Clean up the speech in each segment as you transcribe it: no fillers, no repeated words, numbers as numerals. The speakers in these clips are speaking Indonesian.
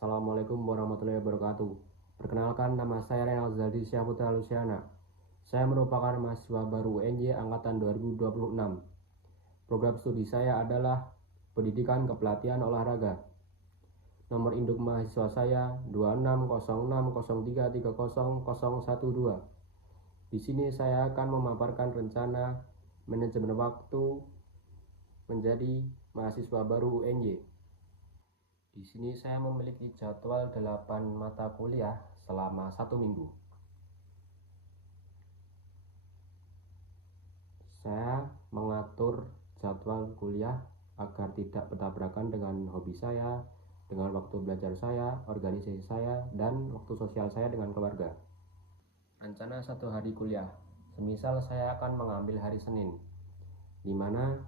Assalamualaikum warahmatullahi wabarakatuh. Perkenalkan, nama saya Renal Zaldi Syahputra Luciana. Saya merupakan mahasiswa baru UNJ angkatan 2026. Program studi saya adalah Pendidikan Kepelatihan Olahraga. Nomor induk mahasiswa saya 260603300012. Di sini saya akan memaparkan rencana manajemen waktu menjadi mahasiswa baru UNJ. Di sini saya memiliki jadwal 8 mata kuliah selama 1 minggu. Saya mengatur jadwal kuliah agar tidak bertabrakan dengan hobi saya, dengan waktu belajar saya, organisasi saya, dan waktu sosial saya dengan keluarga. Rencana 1 hari kuliah, semisal saya akan mengambil hari Senin, di mana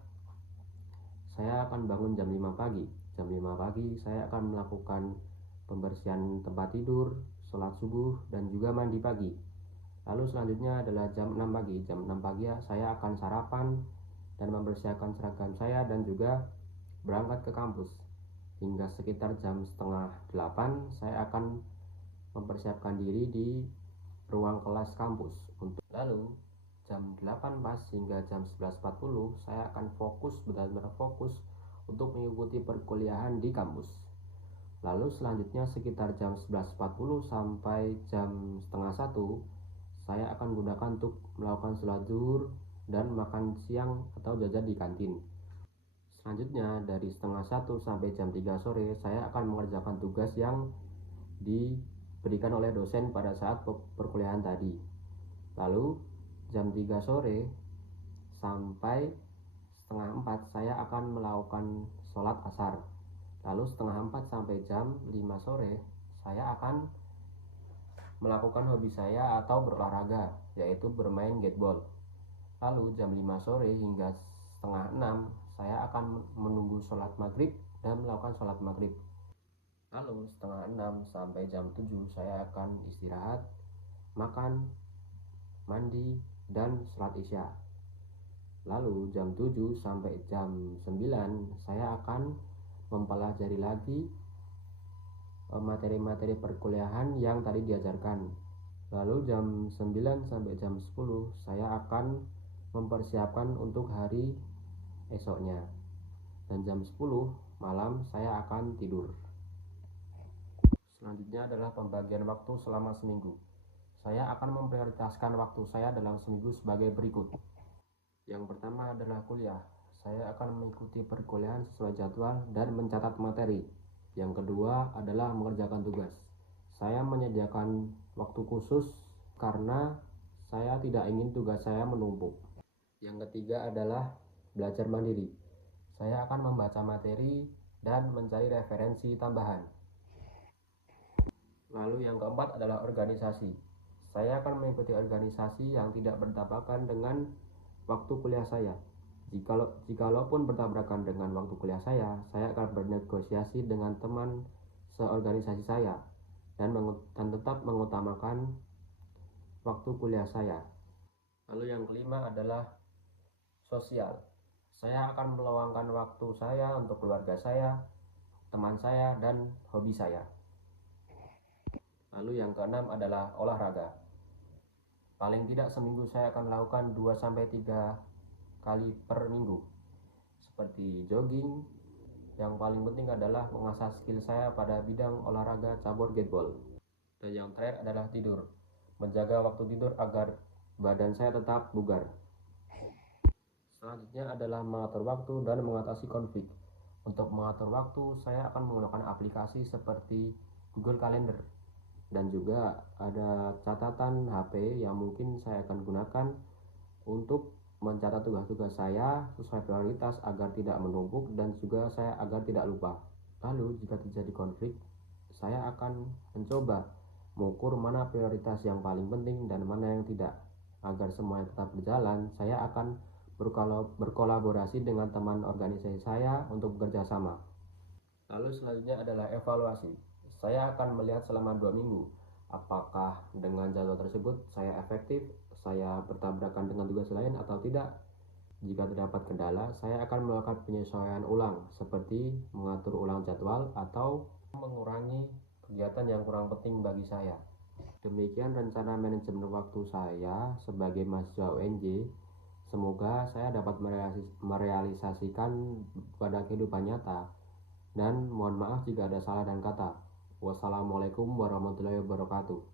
saya akan bangun jam 5 pagi. Jam 5 pagi saya akan melakukan pembersihan tempat tidur, sholat subuh, dan juga mandi pagi. Lalu selanjutnya adalah jam 6 pagi. Jam 6 pagi saya akan sarapan dan mempersiapkan seragam saya dan juga berangkat ke kampus. Hingga sekitar jam setengah 8 saya akan mempersiapkan diri di ruang kelas kampus. Lalu jam 8 pas hingga jam 11.40 saya akan benar-benar fokus untuk mengikuti perkuliahan di kampus. Lalu selanjutnya sekitar jam 11.40 sampai jam setengah 1 saya akan gunakan untuk melakukan sholat zuhur dan makan siang atau jajan di kantin. Selanjutnya dari setengah 1 sampai jam 3 sore saya akan mengerjakan tugas yang diberikan oleh dosen pada saat perkuliahan tadi. Lalu jam 3 sore sampai setengah 4 saya akan melakukan sholat asar. Lalu setengah 4 sampai jam 5 sore saya akan melakukan hobi saya atau berolahraga, yaitu bermain gateball. Lalu jam 5 sore hingga setengah 6 saya akan menunggu sholat maghrib dan melakukan sholat maghrib. Lalu setengah 6 sampai jam 7 saya akan istirahat, makan, mandi, dan sholat isya. Lalu jam 7 sampai jam 9 saya akan mempelajari lagi materi-materi perkuliahan yang tadi diajarkan. Lalu jam 9 sampai jam 10 saya akan mempersiapkan untuk hari esoknya. Dan jam 10 malam saya akan tidur. Selanjutnya adalah pembagian waktu selama seminggu. Saya akan memprioritaskan waktu saya dalam seminggu sebagai berikut. Yang pertama adalah kuliah. Saya akan mengikuti perkuliahan sesuai jadwal dan mencatat materi. Yang kedua adalah mengerjakan tugas. Saya menyediakan waktu khusus karena saya tidak ingin tugas saya menumpuk. Yang ketiga adalah belajar mandiri. Saya akan membaca materi dan mencari referensi tambahan. Lalu yang keempat adalah organisasi. Saya akan mengikuti organisasi yang tidak bertabrakan dengan waktu kuliah saya. Jikalaupun bertabrakan dengan waktu kuliah saya akan bernegosiasi dengan teman seorganisasi saya dan tetap mengutamakan waktu kuliah saya. Lalu yang kelima adalah sosial. Saya akan meluangkan waktu saya untuk keluarga saya, teman saya, dan hobi saya. Lalu yang keenam adalah olahraga. Paling tidak seminggu saya akan melakukan 2-3 kali per minggu, seperti jogging. Yang paling penting adalah mengasah skill saya pada bidang olahraga cabur gateball. Dan yang terakhir adalah tidur, menjaga waktu tidur agar badan saya tetap bugar. Selanjutnya adalah mengatur waktu dan mengatasi konflik. Untuk mengatur waktu saya akan menggunakan aplikasi seperti Google Calendar, dan juga ada catatan HP yang mungkin saya akan gunakan untuk mencatat tugas-tugas saya sesuai prioritas agar tidak menumpuk dan juga saya agar tidak lupa. Lalu jika terjadi konflik, saya akan mencoba mengukur mana prioritas yang paling penting dan mana yang tidak. Agar semuanya tetap berjalan, saya akan berkolaborasi dengan teman organisasi saya untuk bekerja sama. Lalu selanjutnya adalah evaluasi. Saya akan melihat selama 2 minggu apakah dengan jadwal tersebut saya efektif, saya bertabrakan dengan tugas lain atau tidak. Jika terdapat kendala, saya akan melakukan penyesuaian ulang seperti mengatur ulang jadwal atau mengurangi kegiatan yang kurang penting bagi saya. Demikian rencana manajemen waktu saya sebagai mahasiswa UNJ. Semoga saya dapat merealisasikan pada kehidupan nyata. Dan mohon maaf jika ada salah dan kata. Wassalamualaikum warahmatullahi wabarakatuh.